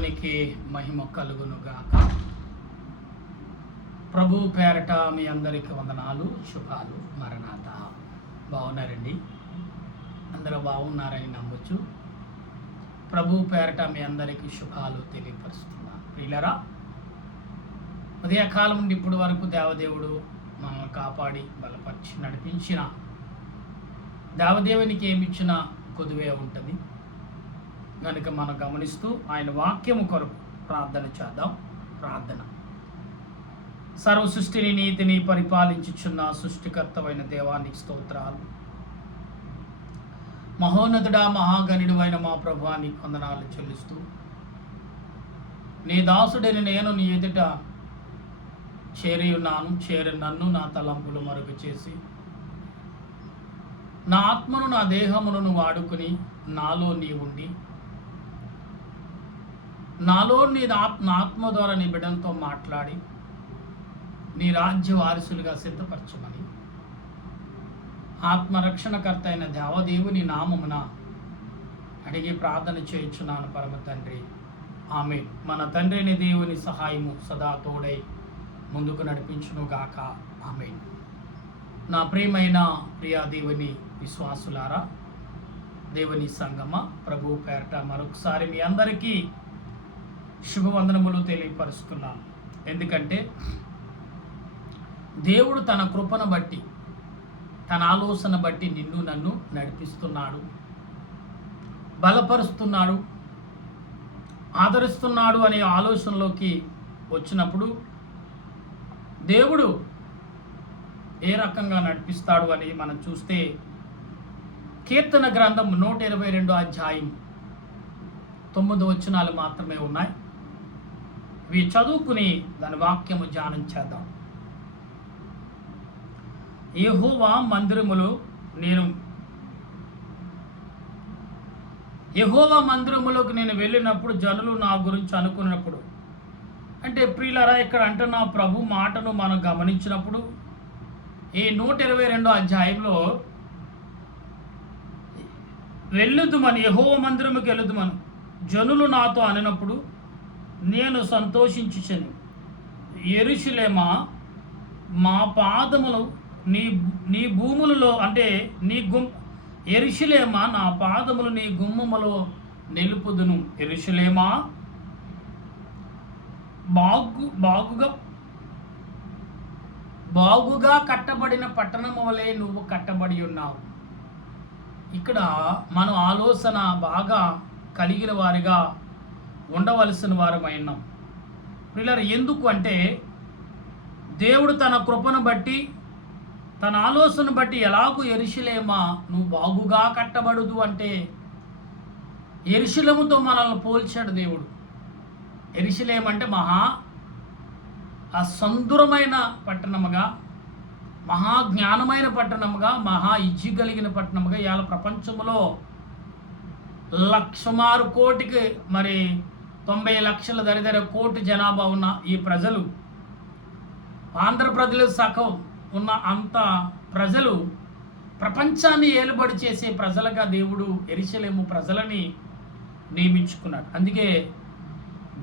దేవునికి మహిమ కలుగునుగాక. ప్రభు పేరట మీ అందరికీ వందనాలు, శుభాలు. మరణాత. బాగున్నారండి? అందరూ బాగున్నారని నమ్మొచ్చు. ప్రభు పేరట మీ అందరికీ శుభాలు తెలియపరుస్తున్నాను. ప్రియులరా, ఉదయకాలం నుండి ఇప్పటి వరకు దేవదేవుడు మనల్ని కాపాడి బలపరిచి నడిపించిన దేవదేవునికి ఏమిచ్చినా కొద్దివే ఉంటుంది కనుక మనం గమనిస్తూ ఆయన వాక్యము కొరకు ప్రార్థన చేద్దాం. ప్రార్థన. సర్వ సృష్టిని నీతిని పరిపాలించుచున్న సృష్టికర్తమైన దేవానికి స్తోత్రాలు. మహోన్నతుడా, మహాగణుడు అయిన మా ప్రభువానికి వందనాలు చెల్లిస్తూ, నీ దాసుడిని నేను నీ ఎదుట చేరి ఉన్నాను. చేరి నన్ను నా తలంపులు మరుగు చేసి నా ఆత్మను నా దేహమును వాడుకుని నాలో నీ ఉండి నాలో నా ఆత్మ ద్వారా నీ బిడ్డలతో మాట్లాడి నీ రాజ్య వారసులుగా సిద్ధపరచమని ఆత్మరక్షణకర్త అయిన దేవదేవుని నామమున అడిగి ప్రార్థన చేయుచున్నాను పరమ తండ్రి. ఆమేన్. మన తండ్రిని దేవుని సహాయము సదా తోడై ముందుకు నడిపించును గాక. ఆమేన్. నా ప్రియమైన ప్రియా దేవుని విశ్వాసులారా, దేవుని సంగమ, ప్రభు పేరట మరొకసారి మీ అందరికీ శుభవందనములు తెలియపరుస్తున్నాను. ఎందుకంటే దేవుడు తన కృపను బట్టి, తన ఆలోచన బట్టి నిన్ను నన్ను నడిపిస్తున్నాడు, బలపరుస్తున్నాడు, ఆదరిస్తున్నాడు అనే ఆలోచనలోకి వచ్చినప్పుడు దేవుడు ఏ రకంగా నడిపిస్తాడు అని మనం చూస్తే కీర్తన గ్రంథం 122 అధ్యాయం 9 వచనాలు మాత్రమే ఉన్నాయి. ఇవి చదువుకుని దాని వాక్యము ధ్యానం చేద్దాం. యెహోవా మందిరములోకి నేను వెళ్ళినప్పుడు జనులు నా గురించి అనుకున్నప్పుడు, అంటే ప్రియులారా, ఇక్కడ అంటున్న ప్రభు మాటను మనం గమనించినప్పుడు ఈ 122 అధ్యాయంలో వెళ్ళుదుమని, యెహోవా మందిరముకి వెళ్ళుదుమని జనులు నాతో అనినప్పుడు నేను సంతోషించుచను. యెరూషలేమా, మా పాదములు నీ భూములలో, అంటే యెరూషలేమా, నా పాదములు నీ గుమ్మములో నిలుపుదును. యెరూషలేమా, బాగుగా కట్టబడిన పట్టణము వలె నువ్వు కట్టబడి ఉన్నావు. ఇక్కడ మనం ఆలోచన బాగా కలిగిన వారిగా ఉండవలసిన వారమైనాం. పిల్లలు, ఎందుకు అంటే దేవుడు తన కృపను బట్టి, తన ఆలోచన బట్టి ఎలాగూ యెరూషలేమా నువ్వు బాగుగా కట్టబడదు అంటే యెరూషలేముతో మనల్ని పోల్చాడు దేవుడు. యెరూషలేము అంటే సందురమైన పట్టణముగా, మహాజ్ఞానమైన పట్టణముగా, మహా ఇజ్జి కలిగిన పట్టణముగా, ఇవాళ ప్రపంచంలో సుమారు కోటికి 90 లక్షల దరిదర కోటి జనాభా ఉన్న ఈ ప్రజలు, ఆంధ్రప్రదేశ్ సగం ఉన్న అంత ప్రజలు, ప్రపంచాన్ని ఏలుబడి చేసే ప్రజలుగా దేవుడు యెరూషలేము ప్రజలని నియమించుకున్నాడు. అందుకే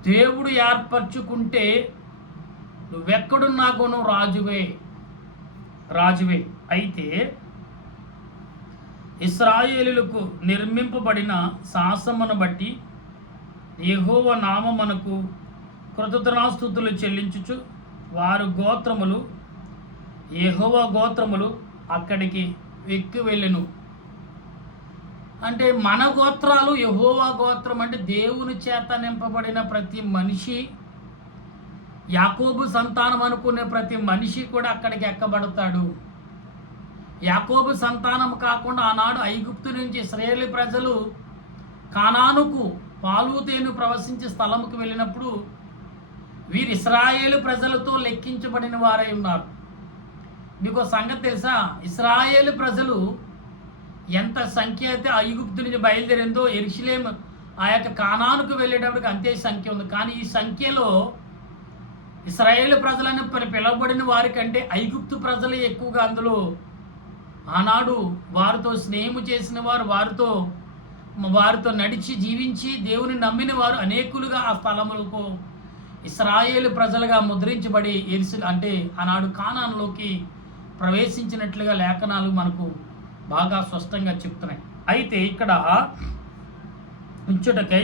దేవుడు ఏర్పరచుకుంటే నువ్వెక్కడున్నా కూడా రాజువే. అయితే ఇశ్రాయేలులకు నిర్మింపబడిన శాసనమును బట్టి యెహోవా నామమునకు కృతజ్ఞతాస్తుతులు చెల్లించుచు వారు గోత్రములు, యెహోవా గోత్రములు అక్కడికి ఎక్కి వెళ్ళెను. అంటే మన గోత్రాలు, యెహోవా గోత్రం అంటే దేవుని చేత నింపబడిన ప్రతి మనిషి, యాకోబు సంతానం అనుకునే ప్రతి మనిషి కూడా అక్కడికి ఎక్కబడతాడు. యాకోబు సంతానం కాకుండా ఆనాడు ఐగుప్తు నుంచి ఇశ్రాయేలు ప్రజలు కానానుకు పాలు తేనె ప్రవశించే స్థలముకు వెళ్ళినప్పుడు వీరు ఇశ్రాయేలు ప్రజలతో లెక్కించబడిన వారై ఉన్నారు. మీకు సంగతి తెలుసా? ఇశ్రాయేలు ప్రజలు ఎంత సంఖ్య అయితే ఐగుప్తు నుంచి బయలుదేరిందో, యెరూషలేము ఆ యొక్క కానానుకు వెళ్ళేటప్పటికి అంతే సంఖ్య ఉంది. కానీ ఈ సంఖ్యలో ఇశ్రాయేలు ప్రజలను పిలువబడిన వారికంటే ఐగుప్తు ప్రజలే ఎక్కువగా అందులో ఆనాడు వారితో స్నేహము చేసిన వారు, వారితో వారితో నడిచి జీవించి దేవుని నమ్మిన వారు అనేకులుగా ఆ స్థలములకు ఇశ్రాయేలు ప్రజలుగా ముద్రించబడి అంటే ఆనాడు కానానులోకి ప్రవేశించినట్లుగా లేఖనాలు మనకు బాగా స్పష్టంగా చెప్తున్నాయి. అయితే ఇక్కడ ఉంచుటకై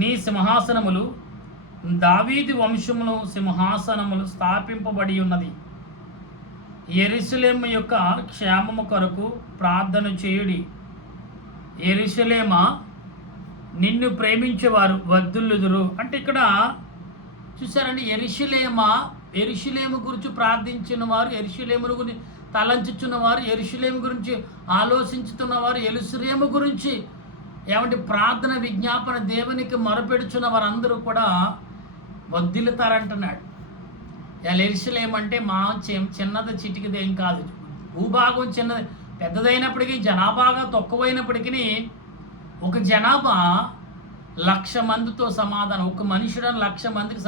నీ సింహాసనములు దావీదు వంశములు సింహాసనములు స్థాపింపబడి ఉన్నది. యెరూషలేము యొక్క క్షేమము కొరకు ప్రార్థన చేయుడి. యెరూషలేమా నిన్ను ప్రేమించేవారు వర్ధిల్లుదురు. అంటే ఇక్కడ చూసారండి, యెరూషలేము గురించి ప్రార్థించిన వారు, యెరూషలేమును గురించి తలంచుచున్నవారు, యెరూషలేము గురించి ఆలోచించుతున్నవారు, యెరూషలేము గురించి ఏమంటే ప్రార్థన విజ్ఞాపన దేవునికి మొరపెడుచున్న వారందరూ కూడా వర్ధిల్లుతారంటున్నాడు. యెరూషలేము అంటే చిన్నది చిటికిదేం కాదు. భూభాగం చిన్నది, పెద్దదైనప్పటికీ జనాభాగా తక్కువైనప్పటికీ ఒక జనాభా 1,00,000 మందితో సమాధానం, ఒక మనుషుడని 1,00,000 మందికి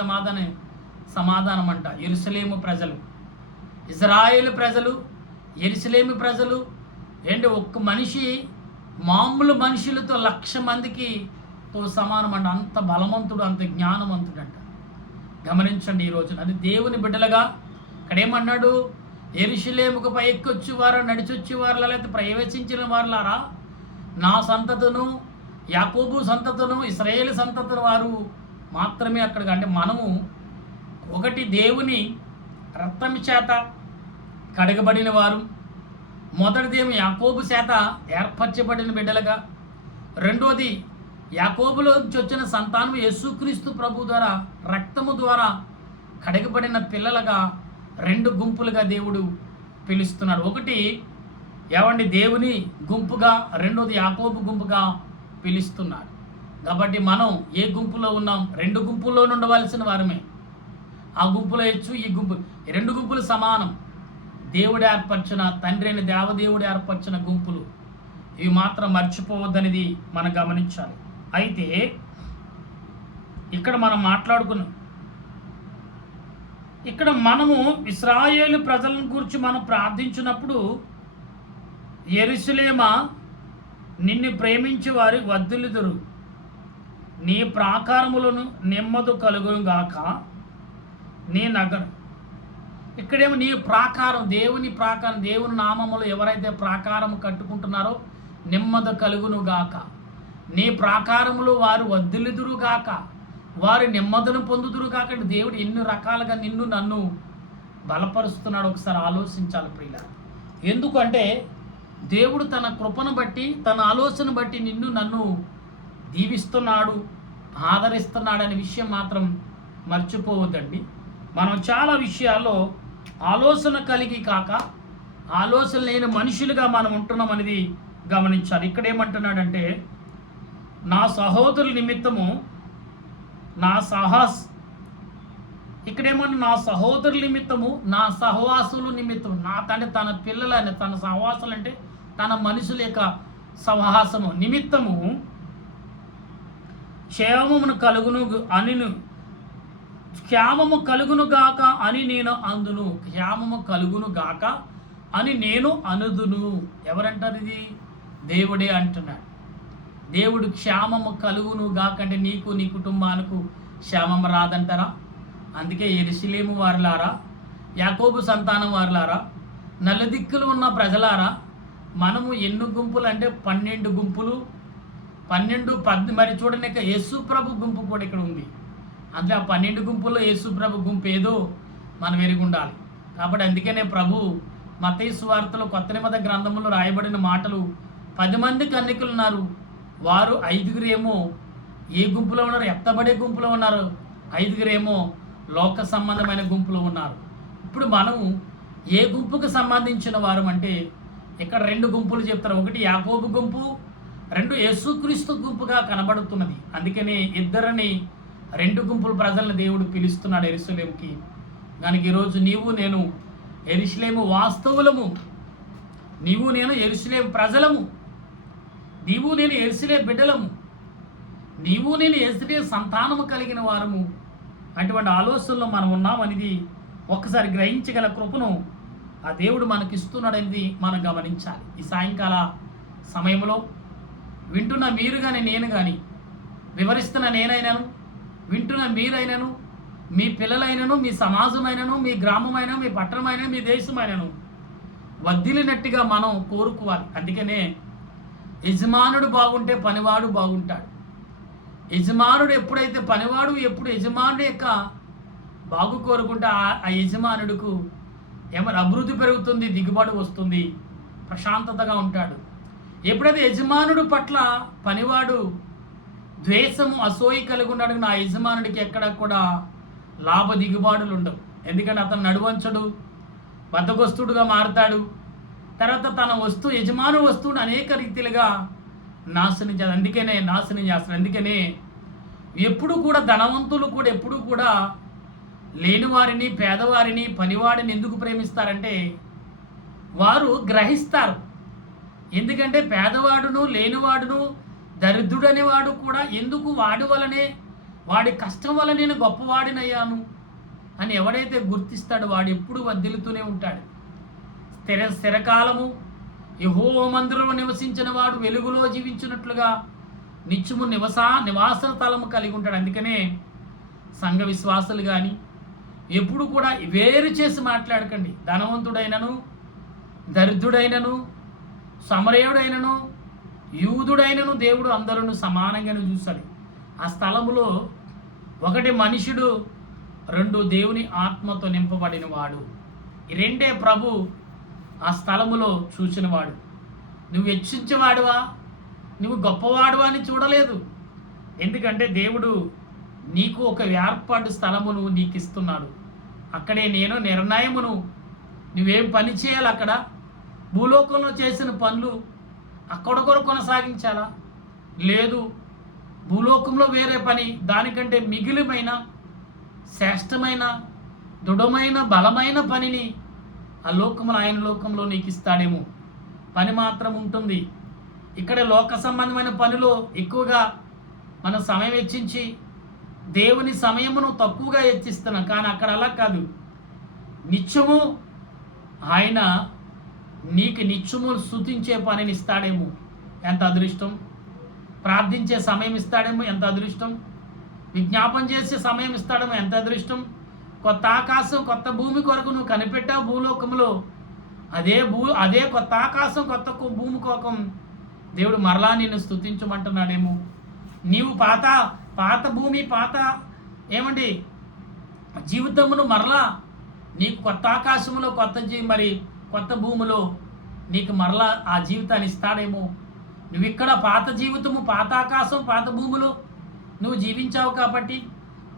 సమాధానం అంట. యెరూషలేము ప్రజలు, ఇజ్రాయేలు ప్రజలు, యెరూషలేము ప్రజలు ఏంటి, ఒక్క మనిషి మామూలు మనుషులతో 1,00,000 మందికి సమానం అంట. అంత బలవంతుడు, అంత జ్ఞానవంతుడు అంట. గమనించండి ఈ రోజున అది దేవుని బిడ్డలుగా ఇక్కడ ఏమన్నాడు, యెరూషలేముకు పై ఎక్కొచ్చేవారు, నడిచొచ్చేవారు, లేకపోతే ప్రవేశించిన వారులారా, నా సంతతును, యాకోబు సంతతును, ఇశ్రాయేలు సంతతుల వారు మాత్రమే అక్కడికి. అంటే మనము ఒకటి దేవుని రక్తం చేత కడగబడిన వారు, మొదటిదేమో యాకోబు చేత ఏర్పరచబడిన బిడ్డలుగా, రెండోది యాకోబులో నుంచి వచ్చిన సంతానం యేసుక్రీస్తు ప్రభు ద్వారా రక్తము ద్వారా కడగబడిన పిల్లలుగా 2 గుంపులుగా దేవుడు పిలుస్తున్నాడు. ఒకటి ఏమండి దేవుని గుంపుగా, రెండోది యాకోబు గుంపుగా పిలుస్తున్నాడు. కాబట్టి మనం ఏ గుంపులో ఉన్నాం? 2 గుంపుల్లో ఉండవలసిన వారమే. ఆ గుంపులో హెచ్చు, ఈ గుంపు, 2 గుంపులు సమానం. దేవుడు ఏర్పరిచిన, తండ్రి అయిన దేవదేవుడు ఏర్పరిచిన గుంపులు, ఇవి మాత్రం మర్చిపోవద్దనేది మనం గమనించాలి. అయితే ఇక్కడ మనం మాట్లాడుకున్నాం, ఇక్కడ మనము ఇశ్రాయేలు ప్రజల గురించి మనం ప్రార్థించినప్పుడు, యెరూషలేమా నిన్ను ప్రేమించి వారి వర్ధిల్లుదురు, నీ ప్రాకారములను నెమ్మది కలుగును గాక, నీ నగరం. ఇక్కడేమో నీ ప్రాకారం, దేవుని ప్రాకారం, దేవుని నామములు ఎవరైతే ప్రాకారం కట్టుకుంటున్నారో నెమ్మది కలుగును గాక, నీ ప్రాకారములు వారు వర్ధిల్లుదురు గాక, వారి నెమ్మదిని పొందుదురు గాక. దేవుడు ఎన్ని రకాలుగా నిన్ను నన్ను బలపరుస్తున్నాడు ఒకసారి ఆలోచించాలి ప్రియులారా. ఎందుకంటే దేవుడు తన కృపను బట్టి, తన ఆలోచన బట్టి నిన్ను నన్ను దీవిస్తున్నాడు, ఆదరిస్తున్నాడు అనే విషయం మాత్రం మర్చిపోవద్దండి. మనం చాలా విషయాల్లో ఆలోచన కలిగి కాక ఆలోచన లేని మనుషులుగా మనం ఉంటున్నాం అనేది గమనించాలి. ఇక్కడ ఏమంటున్నాడంటే, నా సహోదరుల నిమిత్తము ఇక్కడేమన్నా నా సహోదరుల నిమిత్తము, నా సహవాసుల నిమిత్తము, తన పిల్లలని, తన సహవాసులు అంటే తన మనుషుల యొక్క సహవాసము నిమిత్తము క్షేమము కలుగును గాక అని నేను అందును. క్షేమము కలుగును గాక అని నేను అనుదును. ఎవరంటారు ఇది? దేవుడే అంటున్నాడు. దేవుడు క్షేమము కలుగును గాక అంటే నీకు, నీ కుటుంబానికి క్షేమం రాదంటారా? అందుకే యెరూషలేము వారులారా, యాకోబు సంతానం వారులారా, నలుదిక్కులు ఉన్న ప్రజలారా, మనము ఎన్ని గుంపులు అంటే 12 గుంపులు, 12 మరి చూడండి, ఇక యేసు ప్రభు గుంపు కూడా ఇక్కడ ఉంది. అంటే ఆ 12 గుంపుల్లో యేసు ప్రభు గుంపు ఏదో మనం ఎరిగి ఉండాలి. కాబట్టి అందుకనే ప్రభు మత్తయి సువార్తలో కొత్త నిబంధన గ్రంథంలో రాయబడిన మాటలు, 10 మంది కన్యకులు ఉన్నారు, వారు 5 ఏమో ఏ గుంపులో ఉన్నారు? ఎత్తబడే గుంపులో ఉన్నారు, 5 ఏమో లోక సంబంధమైన గుంపులో ఉన్నారు. ఇప్పుడు మనము ఏ గుంపుకు సంబంధించిన వారు అంటే ఇక్కడ 2 గుంపులు చెప్తారు. ఒకటి యాకోబు గుంపు, 2 యేసుక్రీస్తు గుంపుగా కనబడుతున్నది. అందుకని ఇద్దరిని 2 గుంపుల ప్రజలను దేవుడు పిలుస్తున్నాడు యెరూషలేముకి. కనుక ఈరోజు నీవు నేను యెరూషలేము వాస్తవులము, నీవు నేను యెరూషలేము ప్రజలము, నీవు నేను యెరూషలేము బిడ్డలము, నీవు నేను యెరూషలేము సంతానము కలిగిన వారము. అటువంటి ఆలోచనలో మనం ఉన్నామనేది ఒక్కసారి గ్రహించగల కృపను ఆ దేవుడు మనకిస్తున్నాడనేది మనం గమనించాలి. ఈ సాయంకాల సమయంలో వింటున్న మీరు కానీ నేను కానీ, వివరిస్తున్న నేనైనాను, వింటున్న మీరైనను, మీ పిల్లలైనను, మీ సమాజమైనను, మీ గ్రామమైనా, మీ పట్టణమైనా, మీ దేశమైనను వద్దిలినట్టుగా మనం కోరుకోవాలి. అందుకనే యజమానుడు బాగుంటే పనివాడు బాగుంటాడు. యజమానుడు ఎప్పుడైతే పనివాడు ఎప్పుడు యజమానుడు యొక్క బాగు కోరుకుంటే ఆ యజమానుడికి ఏమైనా అభివృద్ధి పెరుగుతుంది, దిగుబడి వస్తుంది, ప్రశాంతతగా ఉంటాడు. ఎప్పుడైతే యజమానుడు పట్ల పనివాడు ద్వేషము అసూయ కలిగి ఉన్నాడు, నా యజమానుడికి ఎక్కడ కూడా లాభ దిగుబాటులు ఉండవు. ఎందుకంటే అతను నడువంచడు, బద్ధకొస్తుడుగా మారుతాడు. తర్వాత తన యజమాను వస్తువుని అనేక రీతిలుగా నాశనం చేస్తారు. అందుకనే ఎప్పుడు కూడా ధనవంతులు కూడా ఎప్పుడు కూడా లేనివారిని, పేదవారిని, పనివాడిని ఎందుకు ప్రేమిస్తారంటే వారు గ్రహిస్తారు. ఎందుకంటే పేదవాడును, లేనివాడును, దరిద్రుడనేవాడు కూడా ఎందుకు వాడి వలనే, వాడి కష్టం వల్ల నేను గొప్పవాడినయ్యాను అని ఎవడైతే గుర్తిస్తాడో వాడు ఎప్పుడు వర్ధిల్లుతూనే ఉంటాడు. స్థిరకాలము యెహోవా మందిరంలో నివసించిన వాడు వెలుగులో జీవించినట్లుగా నిత్యము నివాస స్థలము కలిగి ఉంటాడు. అందుకనే సంఘ విశ్వాసులు కానీ ఎప్పుడు కూడా వేరు చేసి మాట్లాడకండి. ధనవంతుడైనను, దరిద్రుడైనను, సమరయుడైనను, యూదుడైనను దేవుడు అందరూ సమానంగానే చూస్తాడు. ఆ స్థలములో ఒకటి మనుషుడు, రెండు దేవుని ఆత్మతో నింపబడిన వాడు. ఈ రెండే ప్రభు ఆ స్థలములో చూసినవాడు. నువ్వు హెచ్చించేవాడువా, నువ్వు గొప్పవాడువా అని చూడలేదు. ఎందుకంటే దేవుడు నీకు ఒక ఏర్పాటు స్థలమును నీకు ఇస్తున్నాడు. అక్కడే నేను నిర్ణయమును, నువ్వేం పని చేయాలి, అక్కడ భూలోకంలో చేసిన పనులు అక్కడ కూడా కొనసాగించాలా, లేదు భూలోకంలో వేరే పని దానికంటే మిగిలిమైన శ్రేష్టమైన దృఢమైన బలమైన పనిని ఆ లోకంలో ఆయన లోకంలో నీకు ఇస్తాడేమో. పని మాత్రం ఉంటుంది. ఇక్కడ లోక సంబంధమైన పనిలో ఎక్కువగా మన సమయం వెచ్చించి దేవుని సమయమును తక్కువగా హెచ్చిస్తున్నాం. కానీ అక్కడ అలా కాదు. నిత్యము ఆయన నీకు నిత్యము స్తుతించే పనిని ఇస్తాడేమో, ఎంత అదృష్టం. ప్రార్థించే సమయం ఇస్తాడేమో, ఎంత అదృష్టం. విజ్ఞాపన చేసే సమయం ఇస్తాడేమో, ఎంత అదృష్టం. కొత్త ఆకాశం కొత్త భూమి కొరకు నువ్వు కనిపెట్టావు భూలోకంలో. అదే కొత్త ఆకాశం కొత్త భూమి కొరకు దేవుడు మరలా నిన్ను స్తుతించమంటున్నాడేమో. నీవు పాత భూమి ఏమండి జీవితమును మరలా నీకు కొత్త ఆకాశంలో కొత్త భూమిలో నీకు మరలా ఆ జీవితాన్ని ఇస్తాడేమో. నువ్వు ఇక్కడ పాత జీవితము, పాత ఆకాశం, పాత భూమిలో నువ్వు జీవించావు కాబట్టి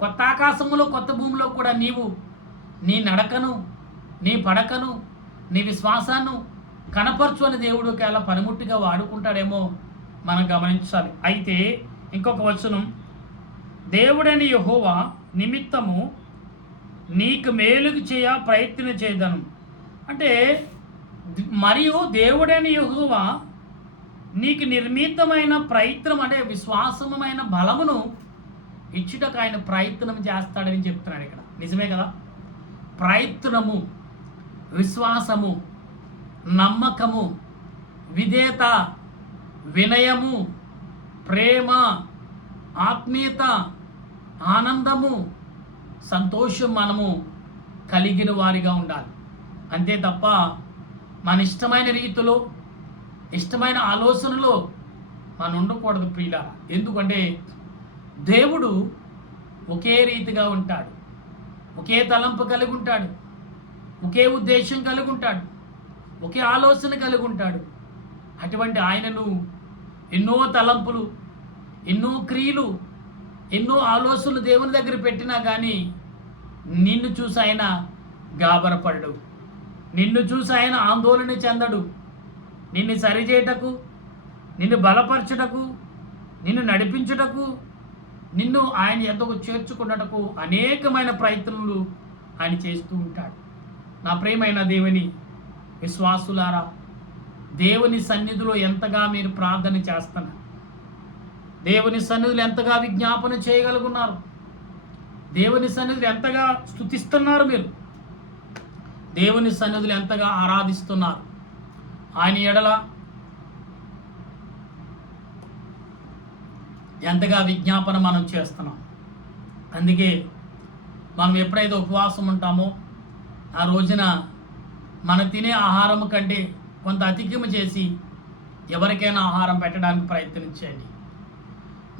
కొత్త ఆకాశములో కొత్త భూమిలో కూడా నీవు నీ నడకను, నీ పడకను, నీ విశ్వాసాన్ని కనపరచుని దేవుడు అలా పనిముట్టుగా వాడుకుంటాడేమో మనం గమనించాలి. అయితే ఇంకొక వచనం, దేవుడైన యెహోవా నిమిత్తము నీకు మేలుకు ప్రయత్నం చేయదను అంటే, మరియు దేవుడైన యెహోవా నీకు నిర్మితమైన ప్రయత్నం అంటే విశ్వాసమైన బలమును ఇచ్చుటకు ఆయన ప్రయత్నం చేస్తాడని చెప్తున్నాడు ఇక్కడ. నిజమే కదా. ప్రయత్నము, విశ్వాసము, నమ్మకము, విధేయత, వినయము, ప్రేమ, ఆత్మీయత, ఆనందము, సంతోషం మనము కలిగిన వారిగా ఉండాలి. అంతే తప్ప మన ఇష్టమైన రీతిలో, ఇష్టమైన ఆలోచనలో మనం ఉండకూడదు ప్రియులారా. ఎందుకంటే దేవుడు ఒకే రీతిగా ఉంటాడు, ఒకే తలంపు కలిగి ఉంటాడు, ఒకే ఉద్దేశం కలిగి ఉంటాడు, ఒకే ఆలోచన కలిగి ఉంటాడు. అటువంటి ఆయనను ఎన్నో తలంపులు, ఎన్నో క్రియలు, ఎన్నో ఆలోచనలు దేవుని దగ్గర పెట్టినా కానీ నిన్ను చూసి ఆయన గాబరపడడు, నిన్ను చూసి ఆయన ఆందోళన చెందడు. నిన్ను సరిచేయటకు, నిన్ను బలపరచుటకు, నిన్ను నడిపించుటకు, నిన్ను ఆయన ఎంతకు చేర్చుకున్నటకు అనేకమైన ప్రయత్నాలు ఆయన చేస్తూ ఉంటాడు. నా ప్రియమైన దేవుని విశ్వాసులారా, దేవుని సన్నిధిలో ఎంతగా మీరు ప్రార్థన చేస్తున్నారు, దేవుని సన్నిధిలో ఎంతగా విజ్ఞాపన చేయగలుగున్నారు, దేవుని సన్నిధిలో ఎంతగా స్తుతిస్తున్నారు, మీరు దేవుని సన్నిధిలో ఎంతగా ఆరాధిస్తున్నారు. ఆయన ఎడల ఎంతగా విజ్ఞాపన మనం చేస్తున్నాం. అందుకే మనం ఎప్పుడైతే ఉపవాసం ఉంటామో ఆ రోజున మనం తినే ఆహారం కంటే కొంత అధికము చేసి ఎవరికైనా ఆహారం పెట్టడానికి ప్రయత్నించండి.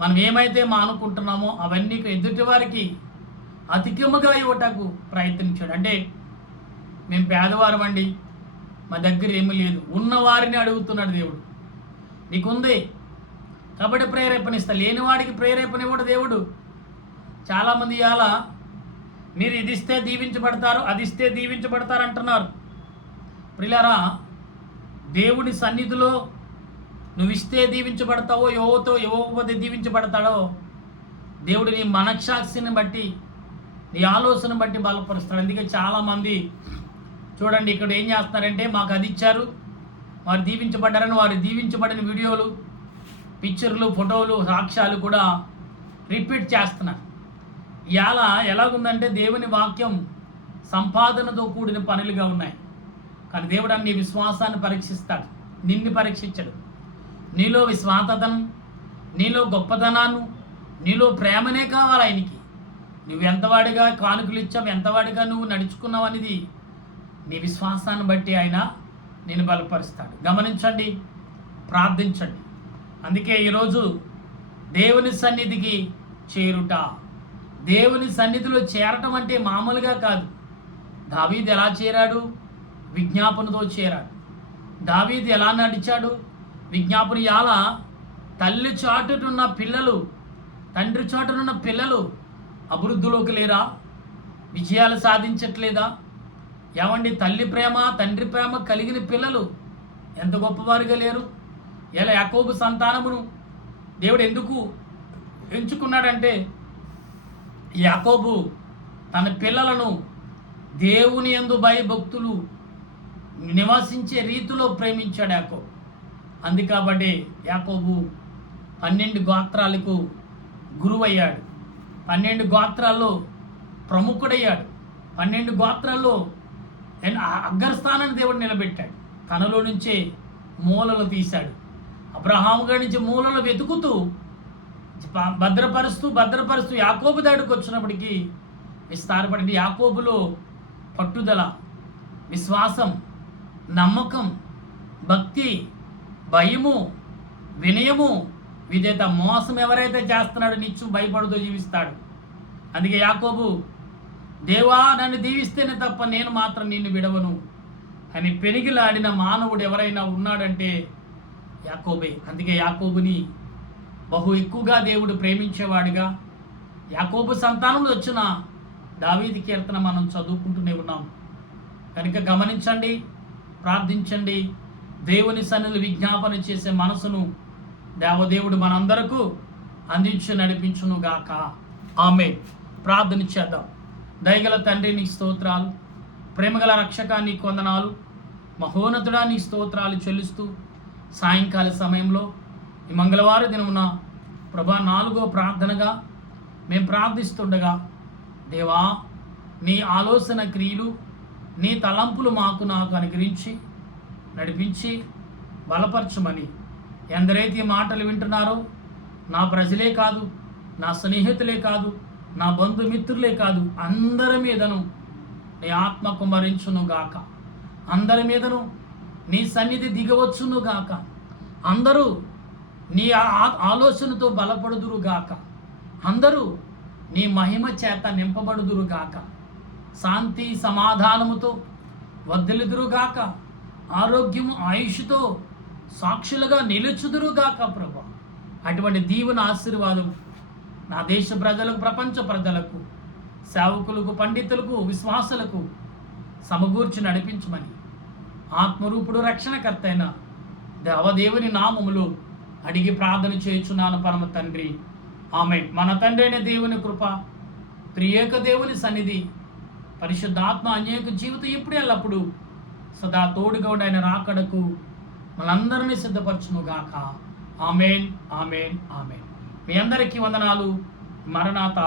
మనం ఏమైతే మానుకుంటున్నామో అవన్నీ ఎదుటి వారికి అధికముగా ఇవ్వటకు ప్రయత్నించాడు. అంటే మేము పేదవారం అండి, మా దగ్గర ఏమీ లేదు, ఉన్నవారిని అడుగుతున్నాడు దేవుడు. నీకుంది కాబట్టి ప్రేరేపణ ఇస్తా, లేనివాడికి ప్రేరేపణ ఇవ్వడు దేవుడు. చాలామంది ఇవాళ మీరు ఇది ఇస్తే దీవించబడతారు, అది ఇస్తే దీవించబడతారు అంటున్నారు. ప్రియులారా, దేవుని సన్నిధిలో నువ్వు ఇస్తే దీవించబడతావో, ఇవ్వకపోతే దీవించబడతాడో దేవుడు నీ మనస్సాక్షిని బట్టి, నీ ఆలోచన బట్టి బలపరుస్తాడు. అందుకే చాలామంది చూడండి ఇక్కడ ఏం చేస్తున్నారంటే, మాకు అది ఇచ్చారు, వారు దీవించబడ్డారని వారు దీవించబడిన వీడియోలు, పిక్చర్లు, ఫోటోలు, సాక్ష్యాలు కూడా రిపీట్ చేస్తున్నారు. ఇవాళ ఎలాగుందంటే దేవుని వాక్యం సంపాదనతో కూడిన పనులుగా ఉన్నాయి. కానీ దేవుడు నీ విశ్వాసాన్ని పరీక్షిస్తాడు, నిన్ను పరీక్షించడు. నీలో విశ్వాసతను, నీలో గొప్పతనాన్ని, నీలో ప్రేమనే కావాలి ఆయనకి. నువ్వు ఎంతవాడిగా కానుకలు ఇచ్చావు, ఎంతవాడిగా నువ్వు నడుచుకున్నావు అనేది నీ విశ్వాసాన్ని బట్టి ఆయన నేను బలపరుస్తాడు. గమనించండి, ప్రార్థించండి. అందుకే ఈరోజు దేవుని సన్నిధికి చేరుట, దేవుని సన్నిధిలో చేరటం అంటే మామూలుగా కాదు. దావీదు ఎలా చేరాడు? విజ్ఞాపనతో చేరాడు. దావీదు ఎలా నడిచాడు? విజ్ఞాపన. ఇవాళ తల్లి చాటునున్న పిల్లలు, తండ్రి చాటునున్న పిల్లలు అభివృద్ధిలోకి లేరా? విజయాలు సాధించట్లేదా? ఏమండి, తల్లి ప్రేమ తండ్రి ప్రేమ కలిగిన పిల్లలు ఎంత గొప్పవారుగా లేరు? ఇలా యాకోబు సంతానమును దేవుడు ఎందుకు ఎంచుకున్నాడంటే, యాకోబు తన పిల్లలను దేవుని యందు భయభక్తులు నివసించే రీతిలో ప్రేమించాడు యాకోబు. అందుకాబట్టి యాకోబు 12 గోత్రాలకు గురువయ్యాడు, 12 గోత్రాల్లో ప్రముఖుడయ్యాడు, 12 గోత్రాల్లో అగ్రస్థానాన్ని దేవుడు నిలబెట్టాడు. తనలో నుంచే మూలలు తీశాడు. అబ్రహాము గారి నుంచి మూలలు వెతుకుతూ భద్రపరుస్తూ యాకోబు దగ్గరికి వచ్చినప్పటికీ విస్తారపడింది. యాకోబులో పట్టుదల, విశ్వాసం, నమ్మకం, భక్తి, భయము, వినయము, విధేయత. మోసం ఎవరైతే చేస్తున్నాడో నిత్యం భయపడుతూ జీవిస్తాడు. అందుకే యాకోబు, దేవా నన్ను దీవిస్తేనే తప్ప నేను మాత్రం నిన్ను విడవను అని పెనిగిలాడిన మానవుడు ఎవరైనా ఉన్నాడంటే యాకోబే. అందుకే యాకోబుని బహు ఎక్కువగా దేవుడు ప్రేమించేవాడిగా, యాకోబు సంతానంలో వచ్చిన దావీదు కీర్తన మనం చదువుకుంటూనే ఉన్నాం. కనుక గమనించండి, ప్రార్థించండి. దేవుని సన్నిధిలో విజ్ఞాపన చేసే మనసును దేవదేవుడు మనందరకు అందించి నడిపించును గాక. ఆమేన్. ప్రార్థన చేద్దాం. దయగల తండ్రి నీ స్తోత్రాలు, ప్రేమగల రక్షక నీకు వందనాలు, మహోన్నతుడా నీ స్తోత్రాలు చెల్లిస్తూ సాయంకాల సమయంలో ఈ మంగళవారం దినమున ప్రభా 4వ ప్రార్థనగా మేము ప్రార్థిస్తుండగా, దేవా నీ ఆలోచన క్రియలు, నీ తలంపులు నాకు అనుగ్రహించి నడిపించి బలపరచమని, ఎందరైతే మాటలు వింటున్నారో నా ప్రజలే కాదు, నా స్నేహితులే కాదు, నా బంధుమిత్రులే కాదు, అందరి మీదను నీ ఆత్మ కుమ్మరించును గాక. అందరి మీదను నీ సన్నిధి దిగవచ్చును గాక. అందరూ నీ ఆలోచనతో బలపడుదురు గాక. అందరూ నీ మహిమ చేత నింపబడుదురు గాక. శాంతి సమాధానముతో వర్ధిల్లుదురు గాక. ఆరోగ్యము ఆయుష్తో సాక్షులుగా నిలుచుదురు గాక ప్రభు. అటువంటి దీవెన ఆశీర్వాదం నా దేశ ప్రజలకు, ప్రపంచ ప్రజలకు, సేవకులకు, పండితులకు, విశ్వాసులకు సమకూర్చి నడిపించమని ఆత్మరూపుడు రక్షణకర్త అయిన దేవదేవుని నామములో అడిగి ప్రార్థన చేయుచున్నాను పరమ తండ్రి. ఆమేన్. మన తండ్రి అయిన దేవుని కృప, త్రియేక దేవుని సన్నిధి, పరిశుద్ధాత్మ అనేక జీవితం ఇప్పుడు ఎల్లప్పుడు సదా తోడుగా ఆయన రాకడకు మనందరినీ సిద్ధపరచును గాక. ఆమేన్, ఆమేన్, ఆమేన్. మీ అందరికీ వందనాలు. మరణాత.